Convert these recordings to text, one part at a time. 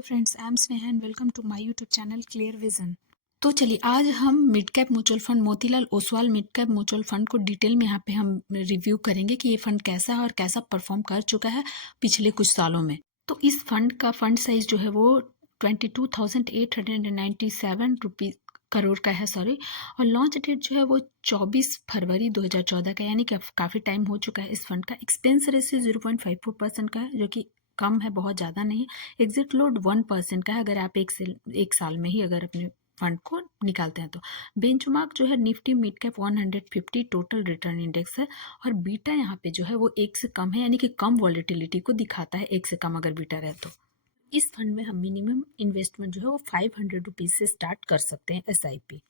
Hello friends, I am Sneha and welcome to my YouTube channel clear vision. तो चलिए आज हम mid cap mutual fund Motilal Oswal mid cap mutual fund को detail में यहाँ पे हम रिव्यू करेंगे कि ये फंड कैसा है और कैसा परफॉर्म कर चुका है पिछले कुछ सालों में। तो इस फंड का फंड साइज जो है वो 22,897 रुपीज करोड़ का है, सॉरी। और लॉन्च डेट जो है वो 24 फरवरी 2014 का, यानी कि काफ़ी टाइम हो चुका है। इस फंड का एक्सपेंस रेशियो 0.54% का है, जो कि कम है, बहुत ज़्यादा नहीं है। एग्जिट लोड 1% का है, अगर आप एक साल में ही अगर अपने फंड को निकालते हैं तो। बेंचमार्क जो है Nifty mid cap 150 total return index है, और बीटा यहाँ पे जो है वो 1 से कम है, यानी कि कम वॉलेटिलिटी को दिखाता है। 1 से कम अगर बीटा रहे तो इस फंड में हम मिनिमम इन्वेस्टमेंट जो है वो 500 रुपीज़ से स्टार्ट कर सकते हैं, SIP।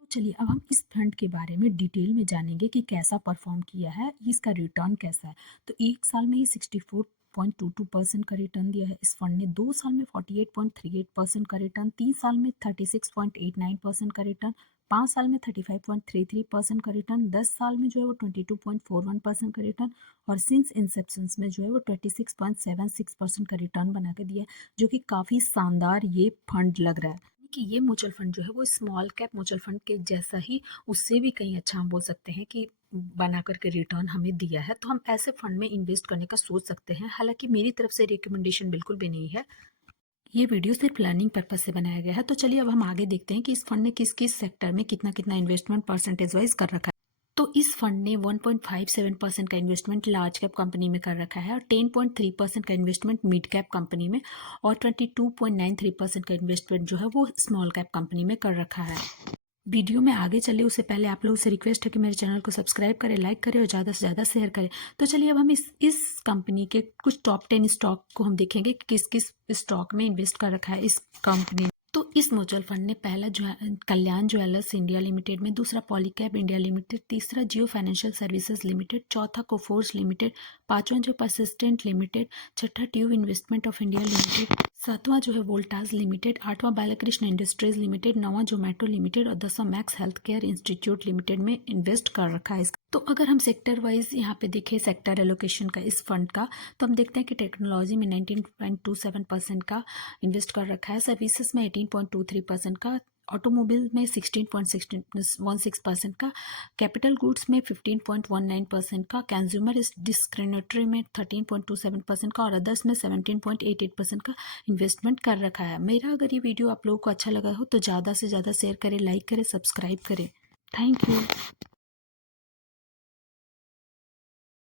तो चलिए अब हम इस फंड के बारे में डिटेल में जानेंगे कि कैसा परफॉर्म किया है, इसका रिटर्न कैसा है। तो एक साल में ही 64.22% का रिटर्न दिया है इस फंड ने, 2 साल में 48.38% का रिटर्न, 3 साल में 36.89% का रिटर्न, 5 साल में 35.33% का रिटर्न, 10 साल में जो है वो 22.41% का रिटर्न, और सिंस इंसेप्शन में जो है वो 26.76% का रिटर्न बना के दिया है, जो कि काफ़ी शानदार ये फंड लग रहा है। कि ये म्यूचुअल फंड जो है वो स्मॉल कैप म्यूचुअल फंड के जैसा ही, उससे भी कहीं अच्छा हम बोल सकते हैं कि बना करके रिटर्न हमें दिया है। तो हम ऐसे फंड में इन्वेस्ट करने का सोच सकते हैं। हालांकि मेरी तरफ से रिकमेंडेशन बिल्कुल भी नहीं है, ये वीडियो सिर्फ लर्निंग पर्पज से बनाया गया है। तो चलिए अब हम आगे देखते हैं कि इस फंड ने किस किस सेक्टर में कितना कितना इन्वेस्टमेंट परसेंटेज वाइज कर रखा है। तो इस फंड ने 1.57% का इन्वेस्टमेंट लार्ज कैप कंपनी में कर रखा है, और 10.3% का इन्वेस्टमेंट मिड कैप कंपनी में, और 22.93% का इन्वेस्टमेंट जो है वो स्मॉल कैप कंपनी में कर रखा है। वीडियो में आगे चले उससे पहले आप लोगों से रिक्वेस्ट है कि मेरे चैनल को सब्सक्राइब करें, लाइक करें और ज़्यादा से ज़्यादा शेयर करें। तो चलिए अब हम इस कंपनी के कुछ टॉप 10 स्टॉक को हम देखेंगे कि किस किस स्टॉक में इन्वेस्ट कर रखा है इस कंपनी ने। तो इस म्यूचुअल फंड ने पहला कल्याण ज्वेलर्स इंडिया लिमिटेड में, दूसरा पॉलीकैब इंडिया लिमिटेड, तीसरा जियो फाइनेंशियल सर्विसेज लिमिटेड, चौथा कोफोर्स लिमिटेड, पांचवा जो परसिस्टेंट लिमिटेड, छठा tube investment of India limited, सातवां जो है वोल्टास लिमिटेड, आठवां बालकृष्ण इंडस्ट्रीज लिमिटेड, नौवां जोमेटो लिमिटेड, और 10वां मैक्स हेल्थ केयर इंस्टीट्यूट लिमिटेड में इन्वेस्ट कर रखा है इसका। तो अगर हम सेक्टर वाइज यहाँ पे देखें सेक्टर एलोकेशन का इस फंड का, तो हम देखते हैं कि टेक्नोलॉजी में 19.27% का इन्वेस्ट कर रखा है, सर्विसेज में 18.23% का, ऑटोमोबाइल में 16.16% का, कैपिटल गुड्स में 15.19% का, कंज्यूमर डिस्क्रिमिनेटरी में 13.27% का, और अदर्स में 17.88% का इन्वेस्टमेंट कर रखा है। मेरा अगर ये वीडियो आप लोगों को अच्छा लगा हो तो ज़्यादा से ज़्यादा शेयर करें, लाइक करें, सब्सक्राइब करें। Thank you.